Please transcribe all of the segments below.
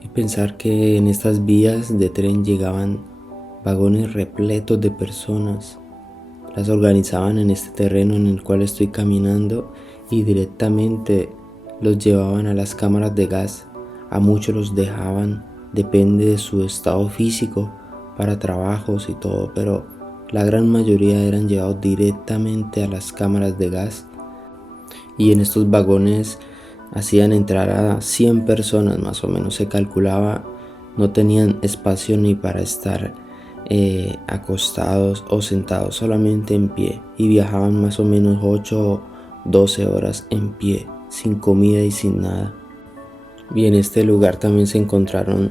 Y pensar que en estas vías de tren llegaban vagones repletos de personas, las organizaban en este terreno en el cual estoy caminando y directamente los llevaban a las cámaras de gas. A muchos los dejaban, depende de su estado físico, para trabajos y todo, pero la gran mayoría eran llevados directamente a las cámaras de gas. Y en estos vagones hacían entrar a 100 personas más o menos, se calculaba. No tenían espacio ni para estar acostados o sentados, solamente en pie, y viajaban más o menos 8 o 12 horas en pie, sin comida y sin nada. Y en este lugar también se encontraron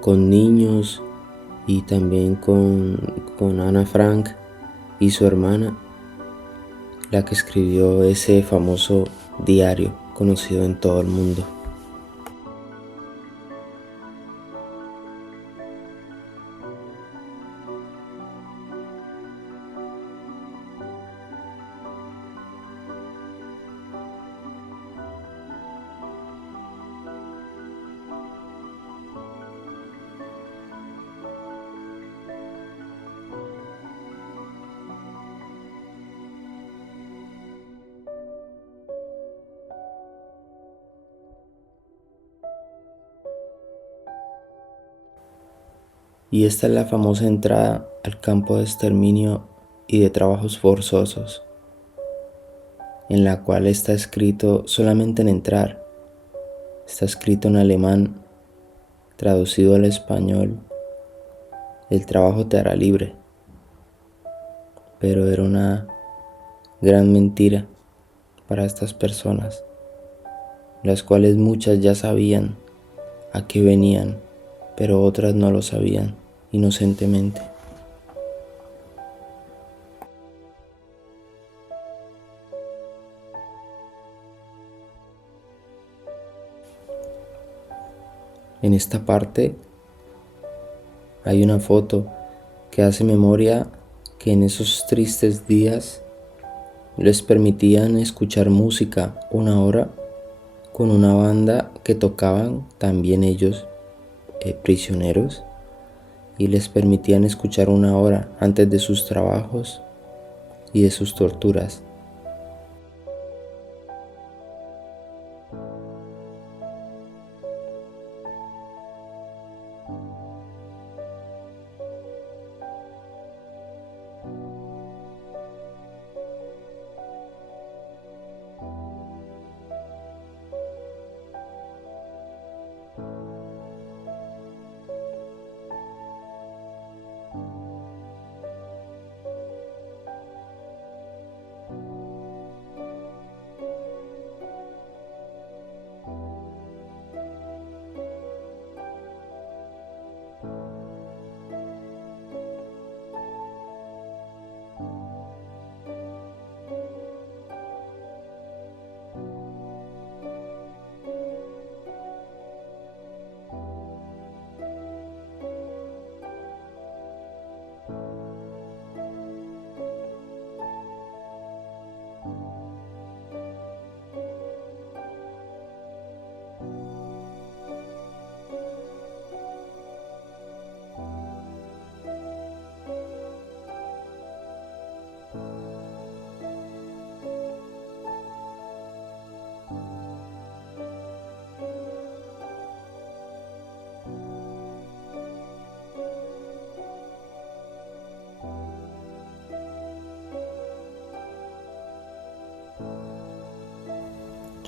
con niños y también con Ana Frank y su hermana, la que escribió ese famoso diario conocido en todo el mundo. Y esta es la famosa entrada al campo de exterminio y de trabajos forzosos, en la cual está escrito solamente en entrar, está escrito en alemán, traducido al español: el trabajo te hará libre. Pero era una gran mentira para estas personas, las cuales muchas ya sabían a qué venían, pero otras no lo sabían inocentemente. En esta parte hay una foto que hace memoria que en esos tristes días les permitían escuchar música 1 hora con una banda que tocaban también ellos, prisioneros, y les permitían escuchar 1 hora antes de sus trabajos y de sus torturas.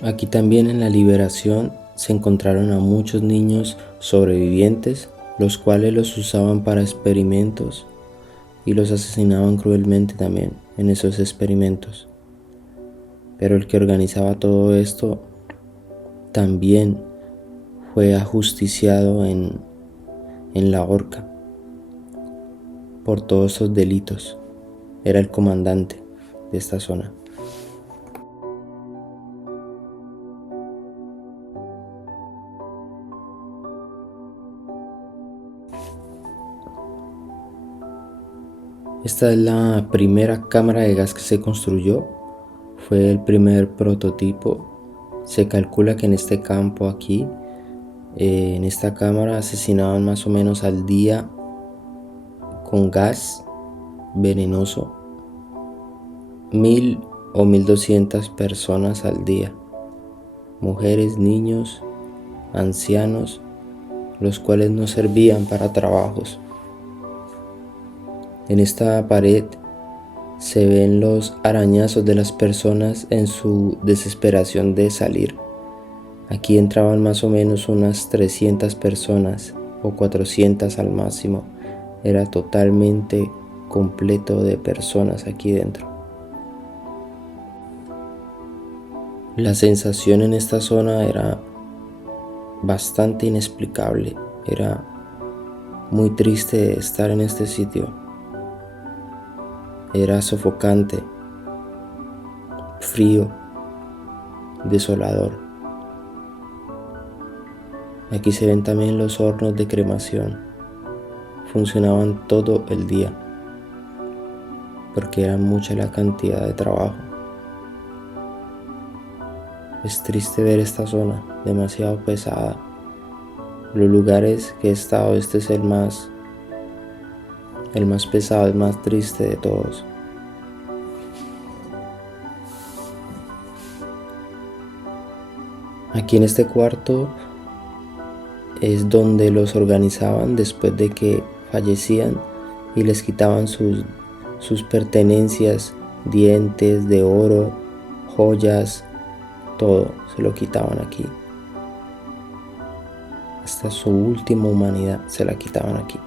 Aquí también en la liberación se encontraron a muchos niños sobrevivientes, los cuales los usaban para experimentos y los asesinaban cruelmente también en esos experimentos. Pero el que organizaba todo esto también fue ajusticiado en la horca por todos esos delitos. Era el comandante de esta zona. Esta es la primera cámara de gas que se construyó. Fue el primer prototipo. Se calcula que en este campo aquí, en esta cámara, asesinaban más o menos al día con gas venenoso 1000 o 1200 personas al día. Mujeres, niños, ancianos, los cuales no servían para trabajos. En esta pared se ven los arañazos de las personas en su desesperación de salir. Aquí entraban más o menos unas 300 personas o 400 al máximo. Era totalmente completo de personas aquí dentro. La sensación en esta zona era bastante inexplicable. Era muy triste estar en este sitio. Era sofocante, frío, desolador. Aquí se ven también los hornos de cremación. Funcionaban todo el día porque era mucha la cantidad de trabajo. Es triste ver esta zona, demasiado pesada. Los lugares que he estado, este es el más pesado, el más triste de todos. Aquí en este cuarto es donde los organizaban después de que fallecían y les quitaban sus pertenencias, dientes de oro, joyas, todo se lo quitaban aquí. Hasta su última humanidad se la quitaban aquí.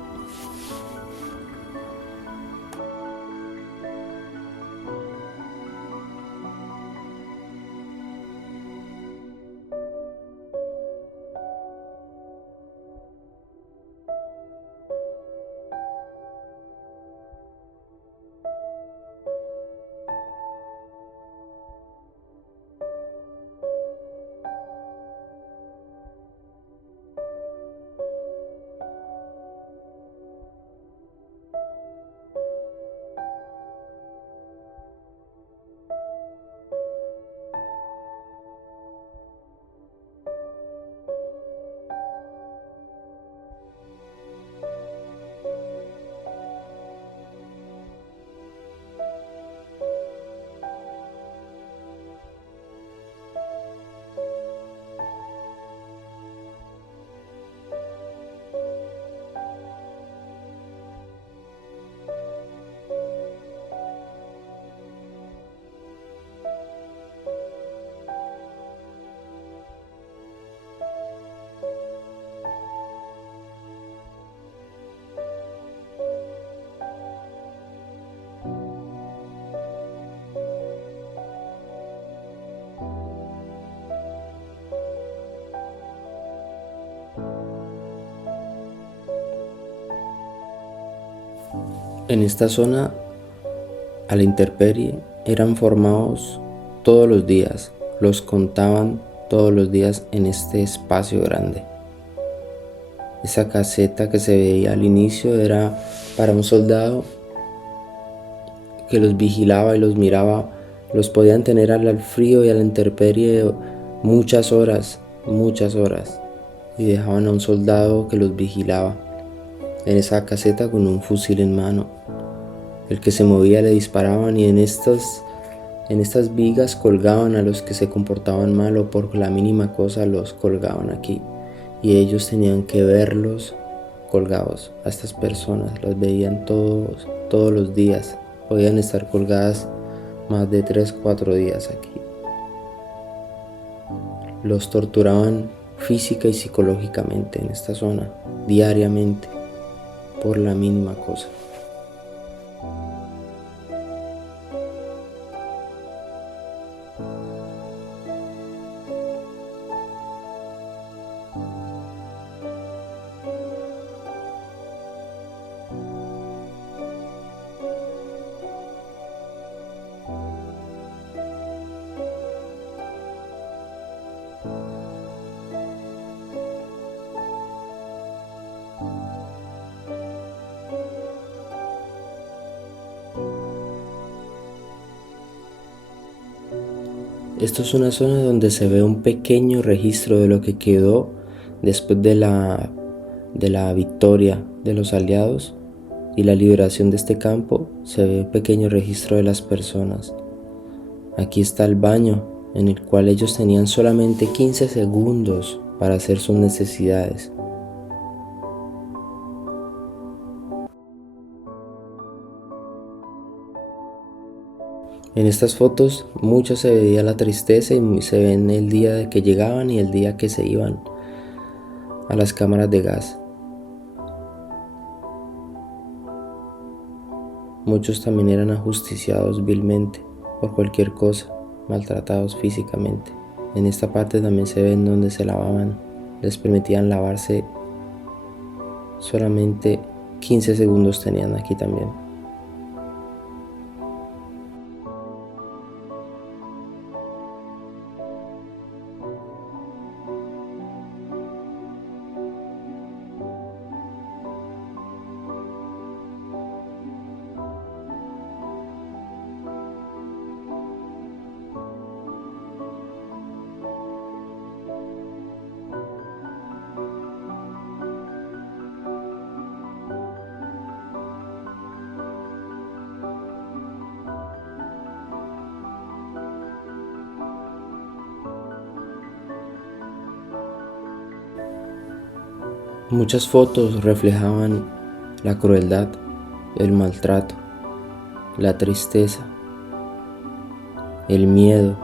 En esta zona, a la intemperie, eran formados todos los días, los contaban todos los días en este espacio grande. Esa caseta que se veía al inicio era para un soldado que los vigilaba y los miraba. Los podían tener al frío y a la intemperie muchas horas, y dejaban a un soldado que los vigilaba en esa caseta con un fusil en mano. El que se movía le disparaban, y en estas vigas colgaban a los que se comportaban mal, o por la mínima cosa los colgaban aquí, y ellos tenían que verlos colgados. A estas personas las veían todos los días. Podían estar colgadas más de 3-4 días aquí. Los torturaban física y psicológicamente en esta zona, diariamente, por la mínima cosa. Esto es una zona donde se ve un pequeño registro de lo que quedó después de la victoria de los aliados y la liberación de este campo. Se ve un pequeño registro de las personas. Aquí está el baño, en el cual ellos tenían solamente 15 segundos para hacer sus necesidades. En estas fotos mucho se veía la tristeza y se ven el día de que llegaban y el día que se iban a las cámaras de gas. Muchos también eran ajusticiados vilmente por cualquier cosa, maltratados físicamente. En esta parte también se ven donde se lavaban, les permitían lavarse, solamente 15 segundos tenían aquí también. Muchas fotos reflejaban la crueldad, el maltrato, la tristeza, el miedo.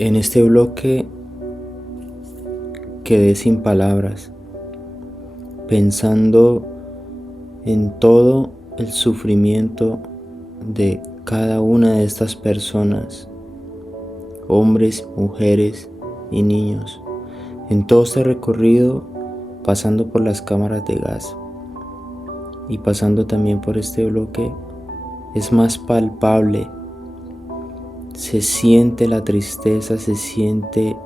En este bloque quedé sin palabras, pensando en todo el sufrimiento de cada una de estas personas, hombres, mujeres y niños, en todo este recorrido, pasando por las cámaras de gas y pasando también por este bloque. Es más palpable, se siente la tristeza, se siente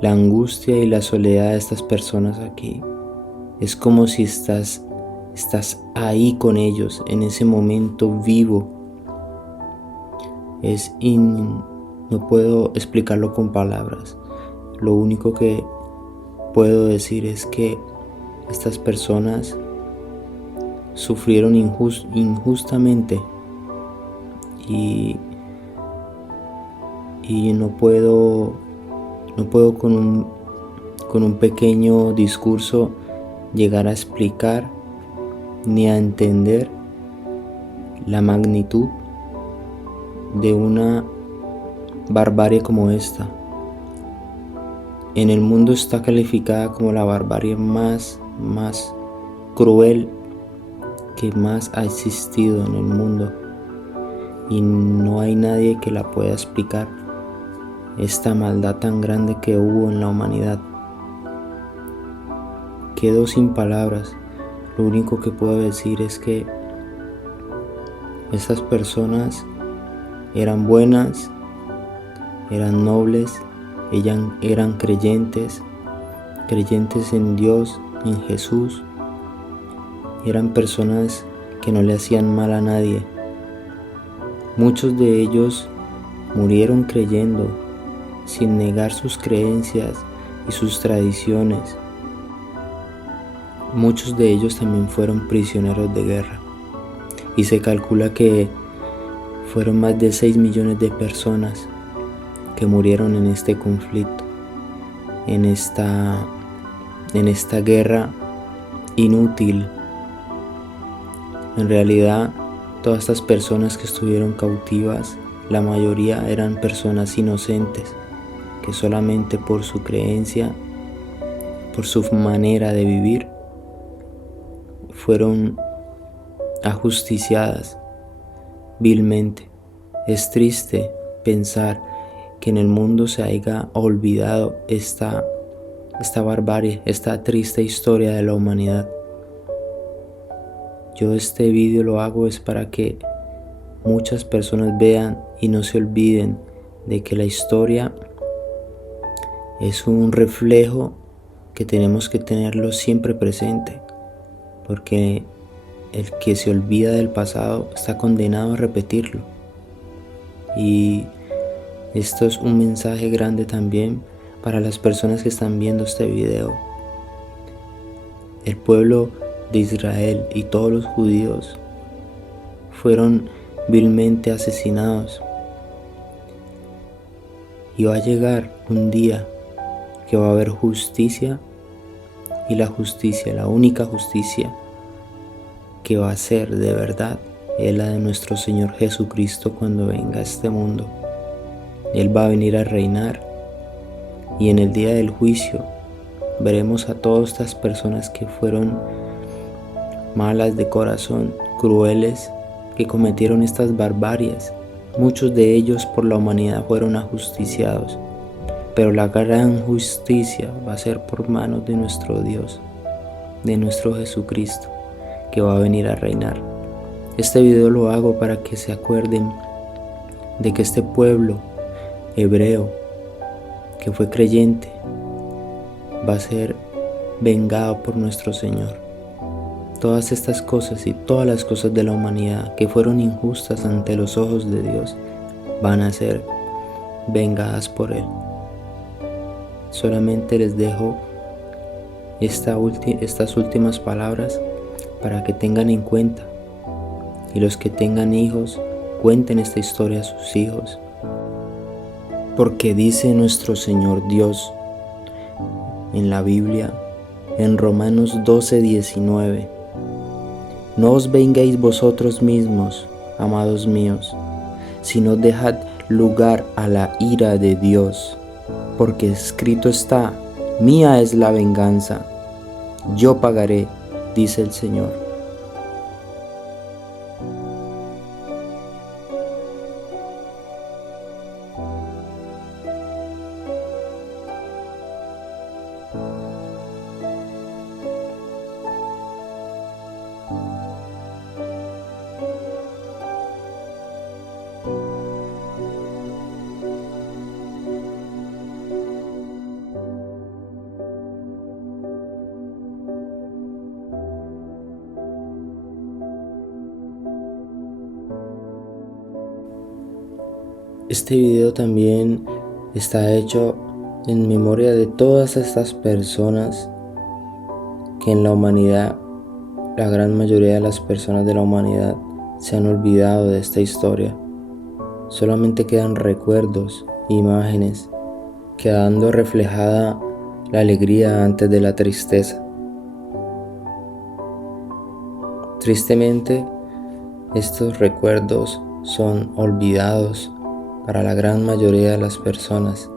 la angustia y la soledad de estas personas aquí. Es como si estás ahí con ellos, en ese momento vivo. No puedo explicarlo con palabras. Lo único que puedo decir es que estas personas sufrieron injustamente y no puedo con un pequeño discurso llegar a explicar ni a entender la magnitud de una barbarie como esta. En el mundo está calificada como la barbarie más cruel que más ha existido en el mundo, y no hay nadie que la pueda explicar, esta maldad tan grande que hubo en la humanidad. Quedo sin palabras. Lo único que puedo decir es que estas personas eran buenas, eran nobles, eran creyentes en Dios, en Jesús. Eran personas que no le hacían mal a nadie. Muchos de ellos murieron creyendo, sin negar sus creencias y sus tradiciones. Muchos de ellos también fueron prisioneros de guerra, y se calcula que fueron más de 6 millones de personas que murieron en este conflicto, en esta guerra inútil. En realidad, todas estas personas que estuvieron cautivas, la mayoría eran personas inocentes, que solamente por su creencia, por su manera de vivir, fueron ajusticiadas vilmente. Es triste pensar que en el mundo se haya olvidado esta barbarie, esta triste historia de la humanidad. Yo este vídeo lo hago es para que muchas personas vean y no se olviden de que la historia es un reflejo que tenemos que tenerlo siempre presente, porque el que se olvida del pasado está condenado a repetirlo. Y esto es un mensaje grande también para las personas que están viendo este video. El pueblo de Israel y todos los judíos fueron vilmente asesinados, y va a llegar un día que va a haber justicia, y la justicia, la única justicia que va a ser de verdad, es la de nuestro Señor Jesucristo cuando venga a este mundo. Él va a venir a reinar, y en el día del juicio veremos a todas estas personas que fueron malas de corazón, crueles, que cometieron estas barbaries. Muchos de ellos por la humanidad fueron ajusticiados, pero la gran justicia va a ser por manos de nuestro Dios, de nuestro Jesucristo, que va a venir a reinar. Este video lo hago para que se acuerden de que este pueblo hebreo que fue creyente va a ser vengado por nuestro Señor. Todas estas cosas y todas las cosas de la humanidad que fueron injustas ante los ojos de Dios van a ser vengadas por Él. Solamente les dejo estas últimas palabras para que tengan en cuenta, y los que tengan hijos cuenten esta historia a sus hijos, porque dice nuestro Señor Dios en la Biblia, en Romanos 12:19: no os vengáis vosotros mismos, amados míos, sino dejad lugar a la ira de Dios, porque escrito está: mía es la venganza, yo pagaré, dice el Señor. Este video también está hecho en memoria de todas estas personas que en la humanidad, la gran mayoría de las personas de la humanidad se han olvidado de esta historia. Solamente quedan recuerdos, imágenes, quedando reflejada la alegría antes de la tristeza. Tristemente, estos recuerdos son olvidados para la gran mayoría de las personas.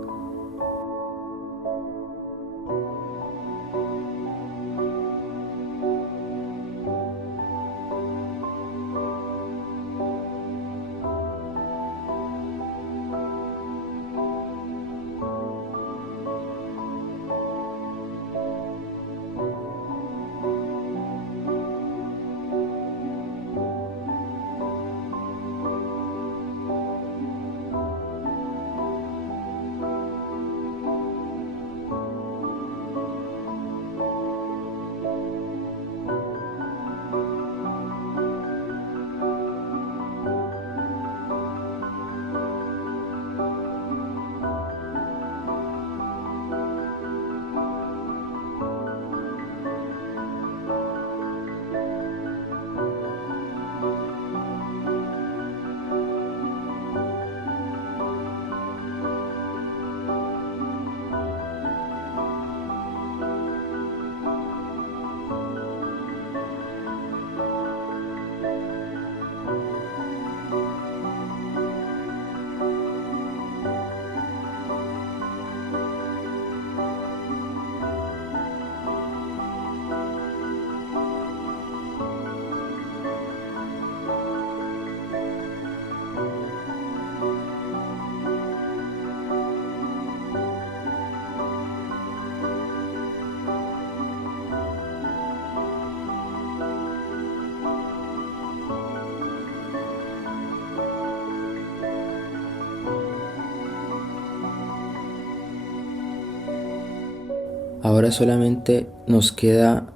Ahora solamente nos queda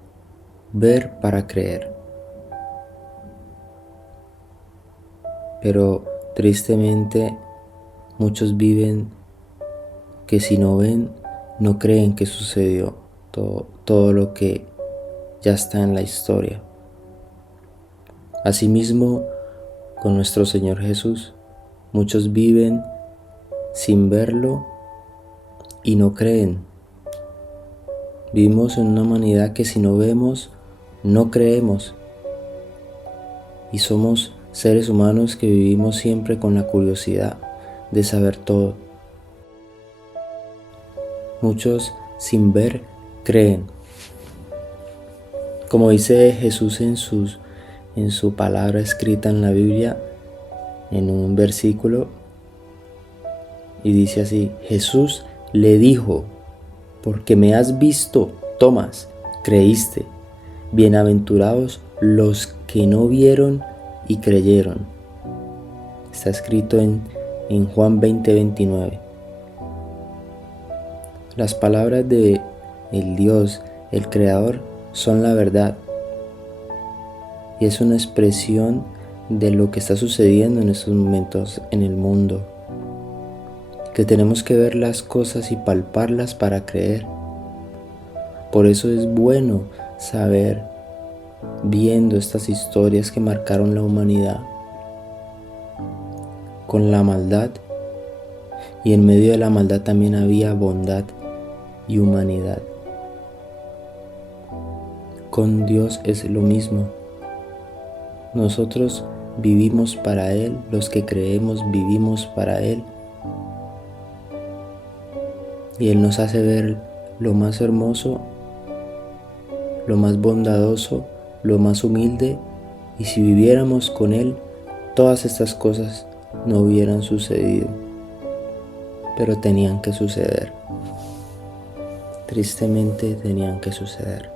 ver para creer. Pero tristemente muchos viven que si no ven, no creen que sucedió todo lo que ya está en la historia. Asimismo, con nuestro Señor Jesús, muchos viven sin verlo y no creen. Vivimos en una humanidad que si no vemos, no creemos. Y somos seres humanos que vivimos siempre con la curiosidad de saber todo. Muchos sin ver creen. Como dice Jesús en su palabra escrita en la Biblia, en un versículo, y dice así: Jesús le dijo: porque me has visto, Tomás, creíste. Bienaventurados los que no vieron y creyeron. Está escrito en Juan 20:29. Las palabras de el Dios, el Creador, son la verdad. Y es una expresión de lo que está sucediendo en estos momentos en el mundo. Que tenemos que ver las cosas y palparlas para creer. Por eso es bueno saber, viendo estas historias que marcaron la humanidad, con la maldad, y en medio de la maldad también había bondad y humanidad. Con Dios es lo mismo. Nosotros vivimos para Él, los que creemos vivimos para Él. Y Él nos hace ver lo más hermoso, lo más bondadoso, lo más humilde, y si viviéramos con Él, todas estas cosas no hubieran sucedido, pero tenían que suceder. Tristemente tenían que suceder.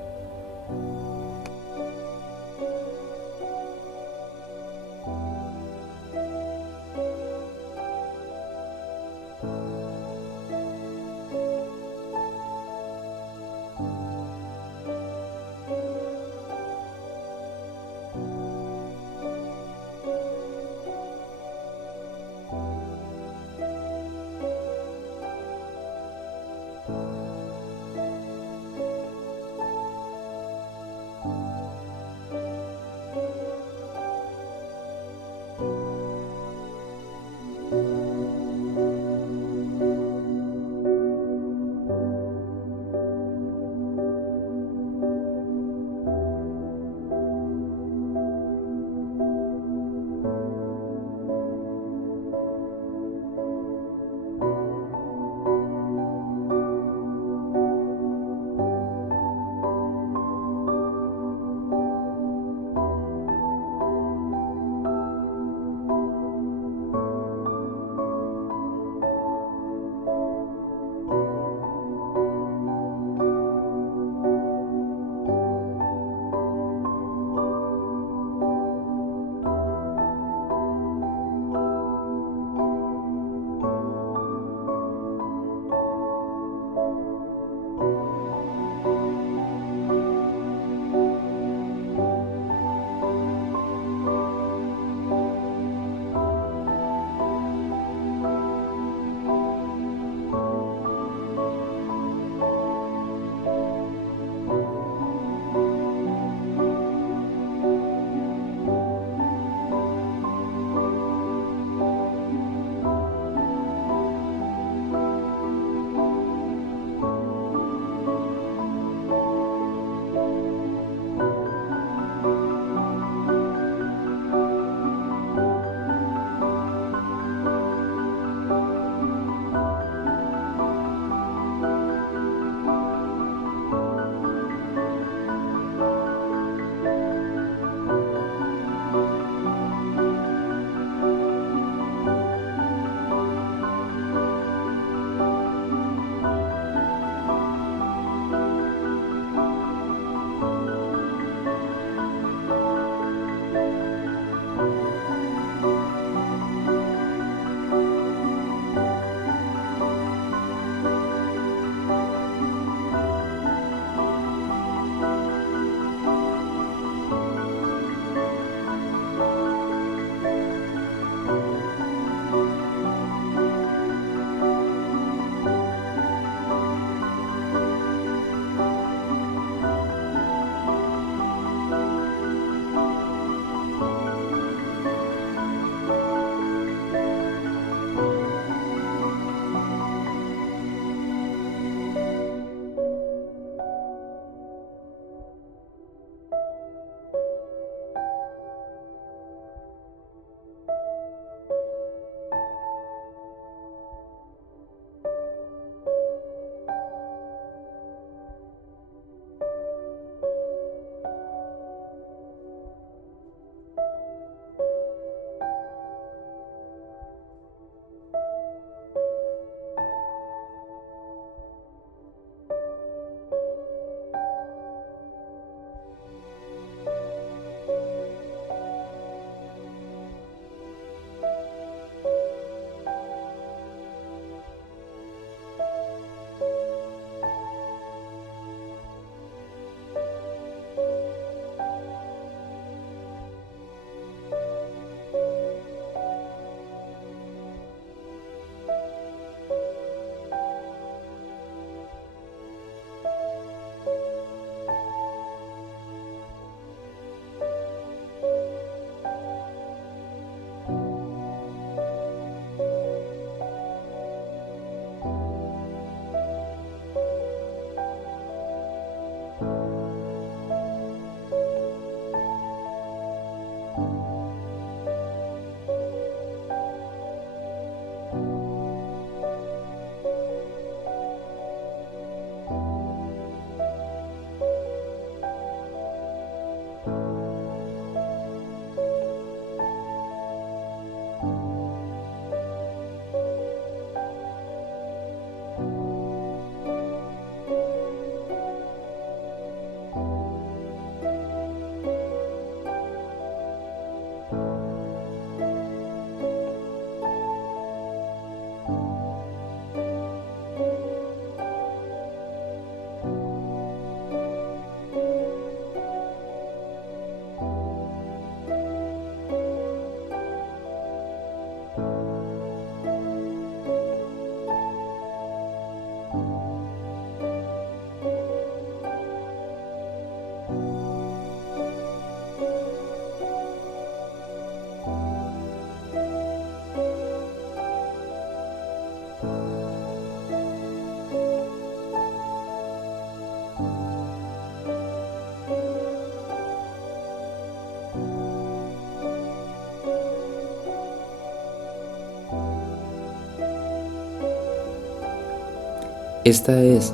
Esta es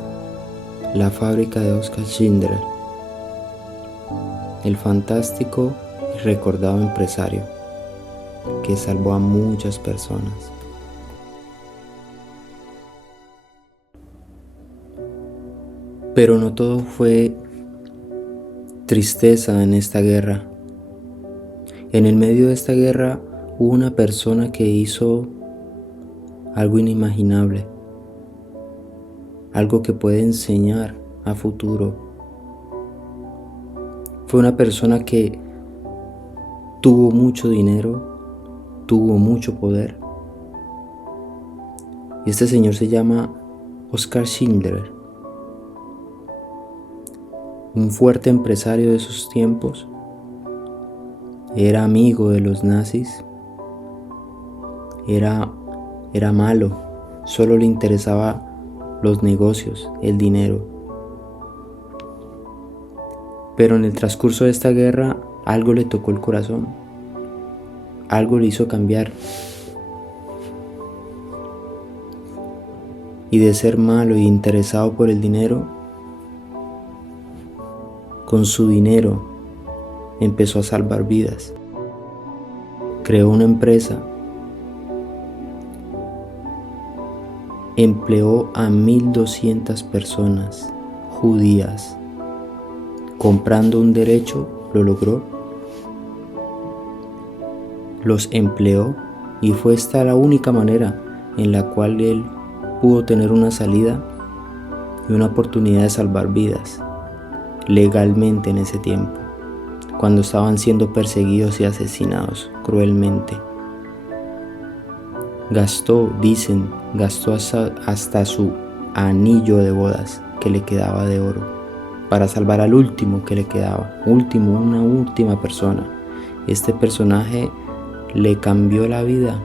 la fábrica de Oskar Schindler, el fantástico y recordado empresario que salvó a muchas personas. Pero no todo fue tristeza en esta guerra. En el medio de esta guerra hubo una persona que hizo algo inimaginable, algo que puede enseñar a futuro. Fue una persona que tuvo mucho dinero, tuvo mucho poder. Y este señor se llama Oskar Schindler, un fuerte empresario de esos tiempos. Era amigo de los nazis, era malo, solo le interesaba los negocios, el dinero. Pero en el transcurso de esta guerra algo le tocó el corazón, algo le hizo cambiar. Y de ser malo y interesado por el dinero, con su dinero empezó a salvar vidas. Creó una empresa, empleó a 1.200 personas judías. Comprando un derecho, lo logró. Los empleó y fue esta la única manera en la cual él pudo tener una salida y una oportunidad de salvar vidas legalmente en ese tiempo, cuando estaban siendo perseguidos y asesinados cruelmente. Gastó hasta su anillo de bodas que le quedaba de oro para salvar al último que le quedaba, una última persona. Este personaje le cambió la vida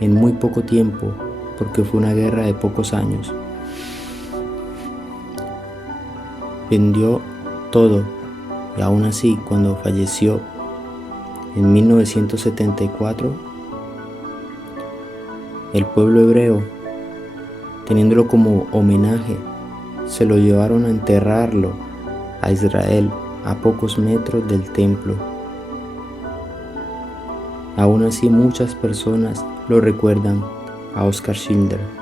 en muy poco tiempo, porque fue una guerra de pocos años. Vendió todo y aún así, cuando falleció en 1974, el pueblo hebreo, teniéndolo como homenaje, se lo llevaron a enterrarlo a Israel, a pocos metros del templo. Aún así, muchas personas lo recuerdan a Oskar Schindler.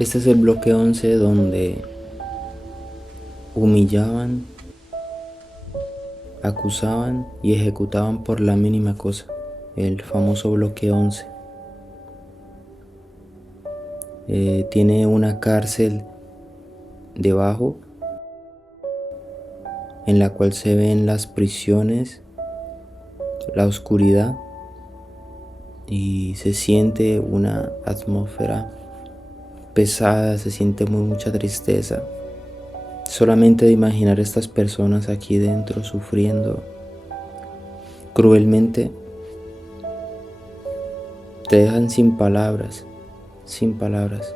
Este es el bloque 11, donde humillaban, acusaban y ejecutaban por la mínima cosa. El famoso bloque 11. Tiene una cárcel debajo, en la cual se ven las prisiones, la oscuridad, y se siente una atmósfera pesada, se siente mucha tristeza. Solamente de imaginar estas personas aquí dentro sufriendo cruelmente, te dejan sin palabras, sin palabras.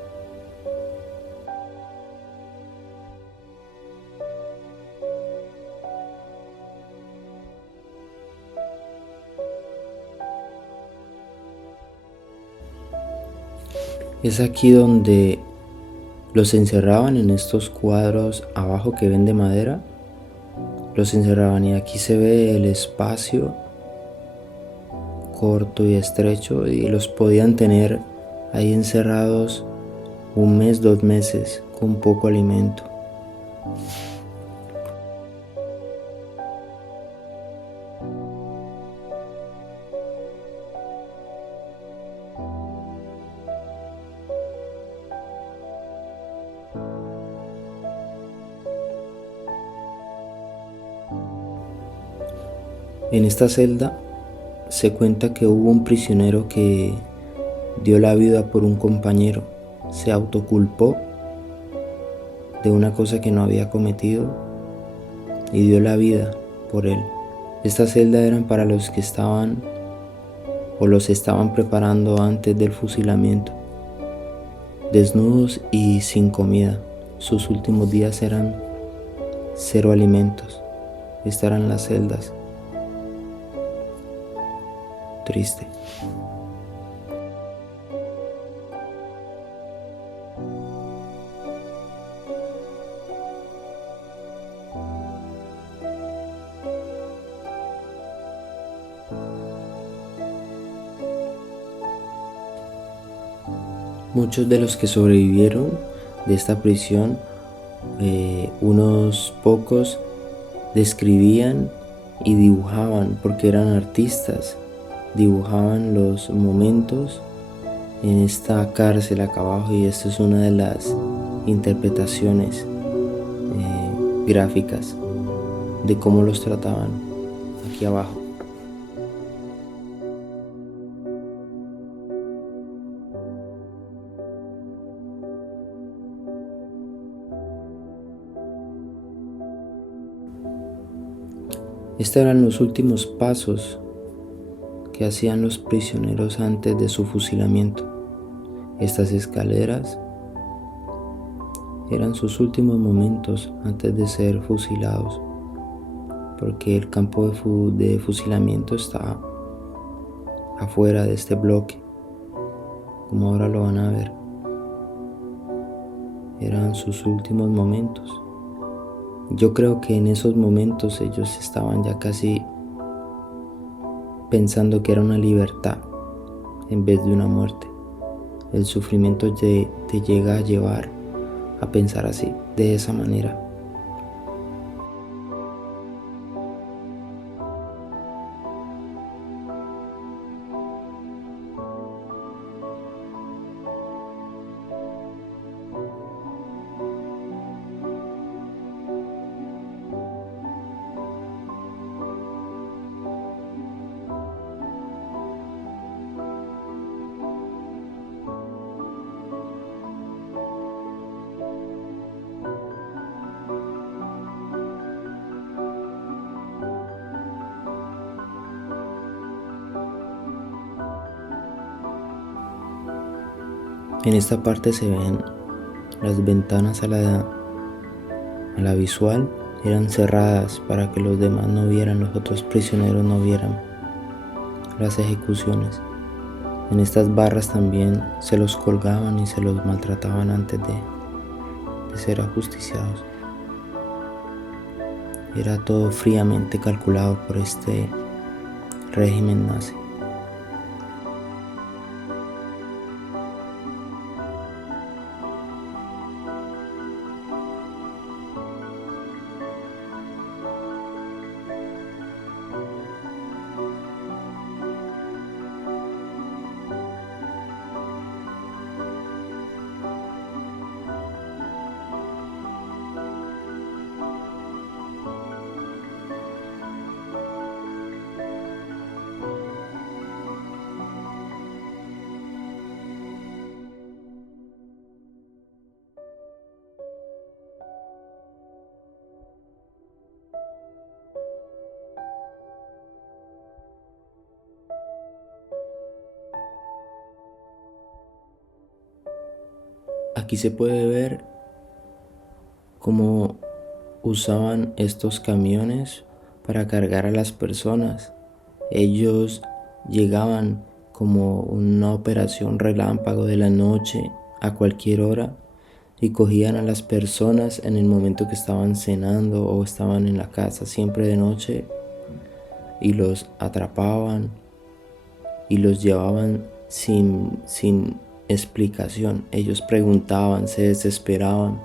Es aquí donde los encerraban en estos cuadros abajo que ven de madera. Los encerraban y aquí se ve el espacio corto y estrecho y los podían tener ahí encerrados 1 mes, 2 meses con poco alimento. En esta celda se cuenta que hubo un prisionero que dio la vida por un compañero, se autoculpó de una cosa que no había cometido y dio la vida por él. Esta celda eran para los que estaban o los estaban preparando antes del fusilamiento, desnudos y sin comida. Sus últimos días eran 0 alimentos. Estas eran las celdas. Triste. Muchos de los que sobrevivieron de esta prisión, unos pocos describían y dibujaban, porque eran artistas, dibujaban los momentos en esta cárcel acá abajo, y esta es una de las interpretaciones gráficas de cómo los trataban aquí abajo. Estos eran los últimos pasos que hacían los prisioneros antes de su fusilamiento. Estas escaleras eran sus últimos momentos antes de ser fusilados, porque el campo de fusilamiento está afuera de este bloque, como ahora lo van a ver. Eran sus últimos momentos. Yo creo que en esos momentos ellos estaban ya casi pensando que era una libertad en vez de una muerte. El sufrimiento te llega a llevar a pensar así, de esa manera. En esta parte se ven las ventanas a la visual, eran cerradas para que los demás no vieran, los otros prisioneros no vieran las ejecuciones. En estas barras también se los colgaban y se los maltrataban antes de ser ajusticiados. Era todo fríamente calculado por este régimen nazi. Aquí se puede ver cómo usaban estos camiones para cargar a las personas. Ellos llegaban como una operación relámpago de la noche a cualquier hora y cogían a las personas en el momento que estaban cenando o estaban en la casa, siempre de noche, y los atrapaban y los llevaban sin explicación. Ellos preguntaban, se desesperaban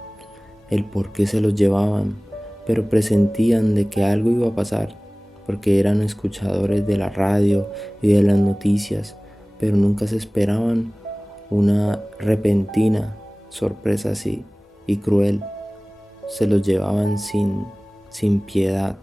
el por qué se los llevaban, pero presentían de que algo iba a pasar, porque eran escuchadores de la radio y de las noticias, pero nunca se esperaban una repentina sorpresa así y cruel. Se los llevaban sin piedad.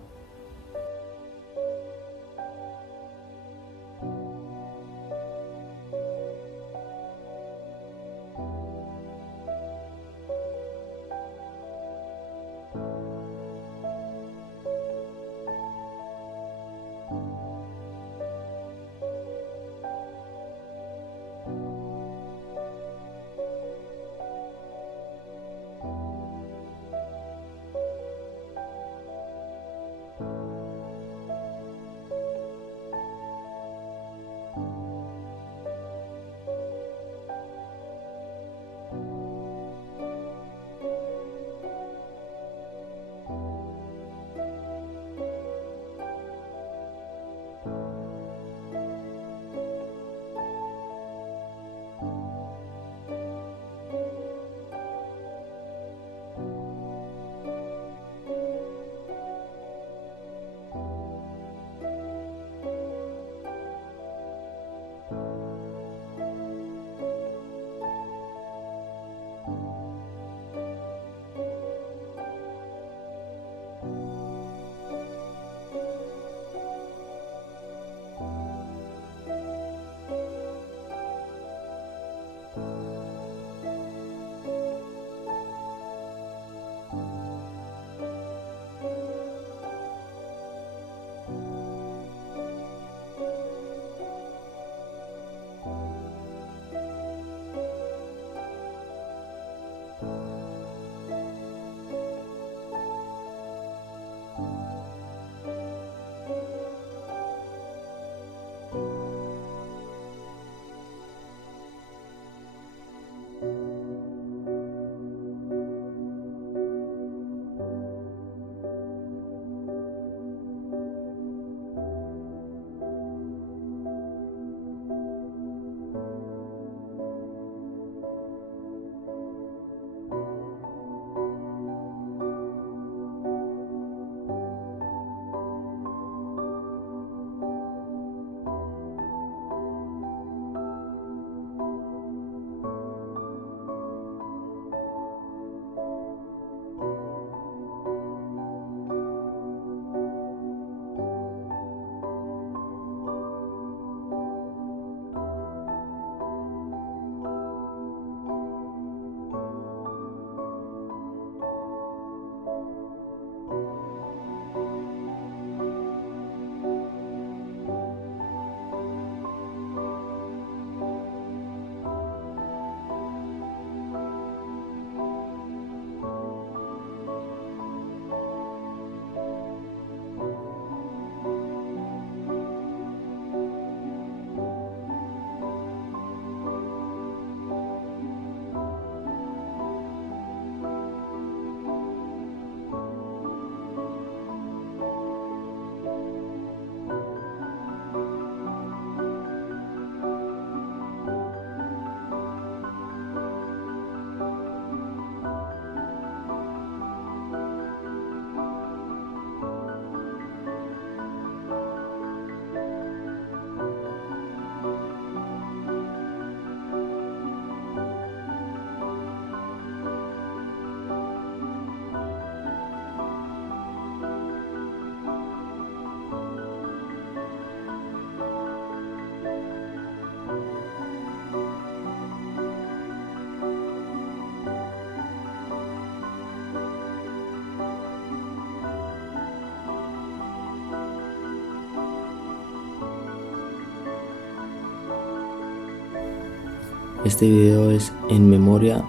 Este video es en memoria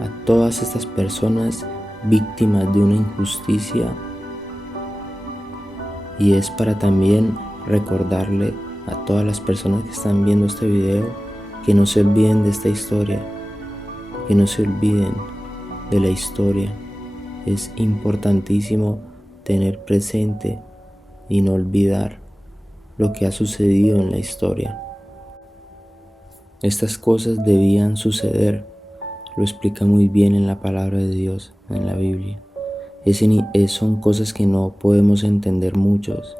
a todas estas personas víctimas de una injusticia, y es para también recordarle a todas las personas que están viendo este video que no se olviden de esta historia, que no se olviden de la historia. Es importantísimo tener presente y no olvidar lo que ha sucedido en la historia. Estas cosas debían suceder, lo explica muy bien en la palabra de Dios, en la Biblia. Son cosas que no podemos entender muchos,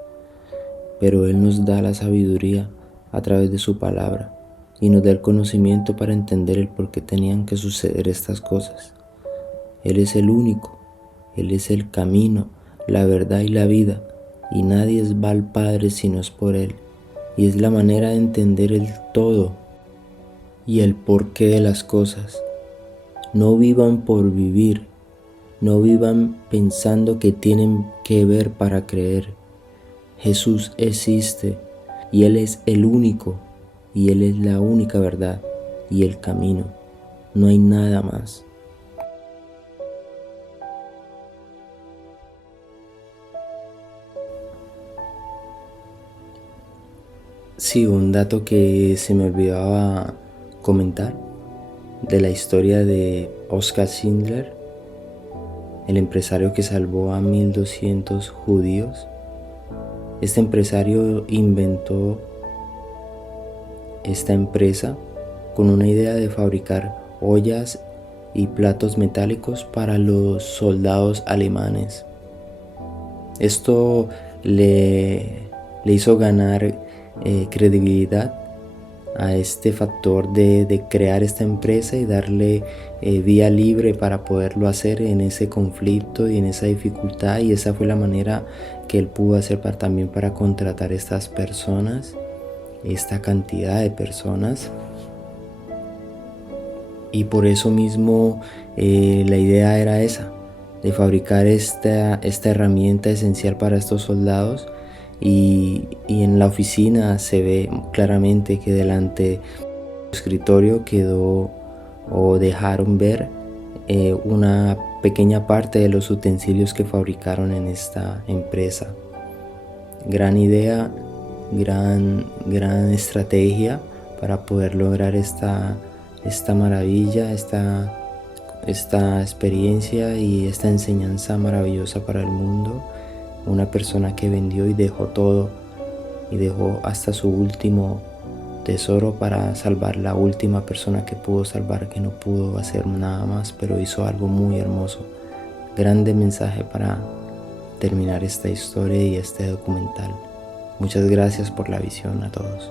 pero Él nos da la sabiduría a través de su palabra y nos da el conocimiento para entender el por qué tenían que suceder estas cosas. Él es el único, Él es el camino, la verdad y la vida, y nadie va al Padre si no es por Él, y es la manera de entender el todo y el porqué de las cosas. No vivan por vivir, no vivan pensando que tienen que ver para creer. Jesús existe y Él es el único, y Él es la única verdad y el camino. No hay nada más. Sí, un dato que se me olvidaba comentar de la historia de Oskar Schindler, el empresario que salvó a 1200 judíos. Este empresario inventó esta empresa con una idea de fabricar ollas y platos metálicos para los soldados alemanes. Esto le hizo ganar credibilidad a este factor de crear esta empresa y darle vía libre para poderlo hacer en ese conflicto y en esa dificultad, y esa fue la manera que él pudo hacer también para contratar estas personas, esta cantidad de personas. Y por eso mismo la idea era esa, de fabricar esta herramienta esencial para estos soldados. Y en la oficina se ve claramente que delante del escritorio quedó o dejaron ver una pequeña parte de los utensilios que fabricaron en esta empresa. Gran idea, gran estrategia para poder lograr esta maravilla, esta experiencia y esta enseñanza maravillosa para el mundo. Una persona que vendió y dejó todo, y dejó hasta su último tesoro para salvar la última persona que pudo salvar, que no pudo hacer nada más, pero hizo algo muy hermoso. Grande mensaje para terminar esta historia y este documental. Muchas gracias por la visión a todos.